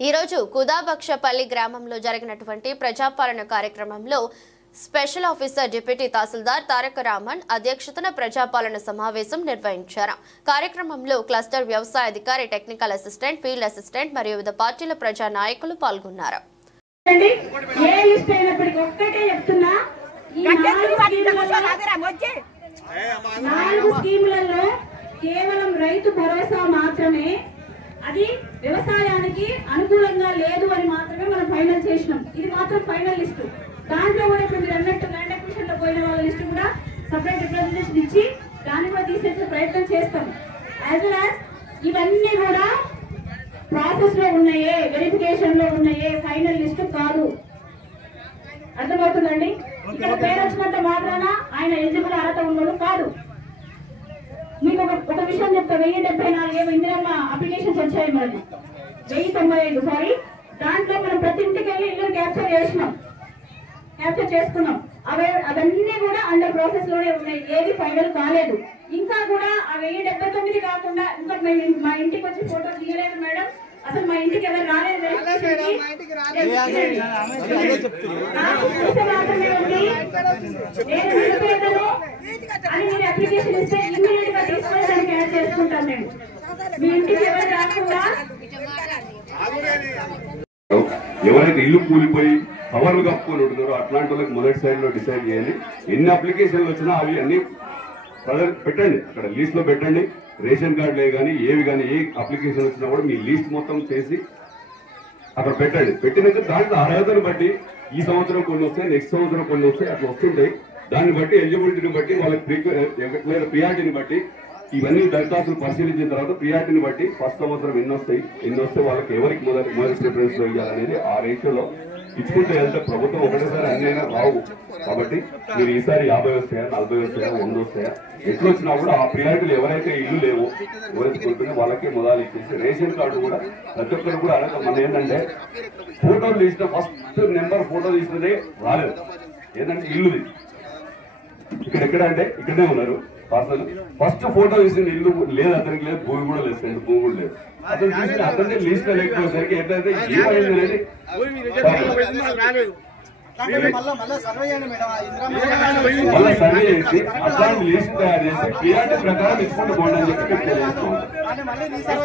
ఈ రోజు కుదాబక్షపల్లి గ్రామంలో జరిగినటువంటి ప్రజాపాలన కార్యక్రమంలో స్పెషల్ ఆఫీసర్ డిప్యూటీ తహసీల్దార్ తారక రామన్ అధ్యక్షతన ప్రజాపాలన సమావేశం నిర్వహించారు. కార్యక్రమంలో క్లస్టర్ వ్యవసాయ అధికారి, టెక్నికల్ అసిస్టెంట్, ఫీల్డ్ అసిస్టెంట్ మరియు వివిధ పార్టీల ప్రజా నాయకులు పాల్గొన్నారు. కేవలం రైతు భరోసా మాత్రమే, అది వ్యవసాయానికి అనుకూలంగా లేదు అని మాత్రమే మనం ఫైనల్ చేసినాం. ఇది మాత్రం ఫైనల్ లిస్టు. దాంట్లో కూడా ఇప్పుడు మీరు అన్నట్టు ల్యాండ్ అక్విజిషన్ లో పోయిన వాళ్ళ లిస్టు కూడా సపరేట్ రిప్రజెంటేషన్ ఇచ్చి దాన్ని కూడా తీసేసే ప్రయత్నం చేస్తాం. యాజ్ వెల్ యాజ్ ఇవన్నీ కూడా ప్రాసెస్ లో ఉన్నాయే, వెరిఫికేషన్ లో ఉన్నాయే, ఫైనల్ లిస్టు కాదు. అర్థమవుతుందండి? ఇక్కడ పేరు వచ్చినంత మాత్రాన ఆయన ఎలిజిబుల్ అర్హత ఉన్నోడు కాదు. మీకు ఒక విషయం చెప్తా. 1074 ఇందిరమ్మ అప్లికేషన్స్ వచ్చాయి. మనకి 1095 సారీ. దాంట్లో మనం ప్రతి ఇంటికి వెళ్ళి ఇల్లు క్యాప్చర్ చేసుకున్నాం. అవన్నీ కూడా అండర్ ప్రాసెస్ లోనే ఉన్నాయి. ఏది ఫైనల్ కాలేదు. ఇంకా కూడా ఆ 1079 కాకుండా ఇంకా మా ఇంటికి వచ్చి ఫోటో తీయలేదు మేడం. అసలు మా ఇంటికి ఎవరు రాలేదు. అని మీరు అప్లికేషన్ ఇస్తే ఇమ్మీడియట్ గా తీసుకొని దానికి యాడ్ చేసుకుంటాం మేము. మీ ఇంటికి ఎవరు రాకుండా ఎవరైతే ఇల్లు కూలిపోయి కవర్లు కప్పుకొని ఉంటున్నారో అట్లాంటి వాళ్ళకి మొదటి సైడ్ లో డిసైడ్ చేయండి. ఎన్ని అప్లికేషన్లు వచ్చినా అవి అన్ని పెట్టండి, అక్కడ లిస్ట్ లో పెట్టండి. రేషన్ కార్డులే కానీ ఏవి కానీ ఏ అప్లికేషన్ వచ్చినా కూడా మీ లిస్ట్ మొత్తం చేసి అక్కడ పెట్టండి. పెట్టినాక దాంట్లో అర్హతను బట్టి ఈ సంవత్సరం కొన్ని వస్తాయి, నెక్స్ట్ సంవత్సరం కొన్ని వస్తాయి, అట్లా వస్తుంటాయి. దాన్ని బట్టి ఎలిజిబిలిటీని బట్టి వాళ్ళకి ప్రియారిటీని బట్టి ఇవన్నీ దరఖాస్తులు పరిశీలించిన తర్వాత ప్రియారిటీని బట్టి ఫస్ట్ సంవత్సరం ఎన్ని వస్తే వాళ్ళకి ఎవరికి మొదటి ప్రిఫరెన్స్ లో ఇవ్వాలనేది ఆ రేషియోలో ఇచ్చుకుంటే వెళ్తే ప్రభుత్వం ఒకటేసారి అన్నైనా రావు. కాబట్టి మీరు ఈసారి 50 వస్తాయా, 40 వస్తాయా, 100 వస్తాయా, ఎట్లు వచ్చినా కూడా ఆ ప్రియారిటీలు ఎవరైతే ఇల్లు లేవో, ఎవరైతే కొడుతున్నా వాళ్ళకే మొదలు ఇచ్చేసి రేషన్ కార్డు కూడా ప్రతి ఒక్కరు కూడా అడగ. మన ఏంటంటే ఫోటోలు తీసిన ఫస్ట్ నెంబర్ ఫోటో తీసినదే రాలేదు. ఏంటంటే ఇల్లుది ఇక్కడెక్కడ అంటే ఇక్కడనే ఉన్నారు పర్సన్. ఫస్ట్ ఫోటో తీసిన ఇల్లు లేదు, అతనికి లేదు, భూమి కూడా లేదు, సెంటు భూమి కూడా లేదు. అతను చూసిన అతన్ని లిస్ట్ లేకపోయేసరికి ఏంటంటే ఏమైంది అనేది మళ్ళా సర్వే చేసి అట్లాంటి లిస్ట్ తయారు చేసి ప్రియారిటీ ప్రకారం ఇచ్చుకుంటూ పోండి అని చెప్పి తెలియజేస్తాం.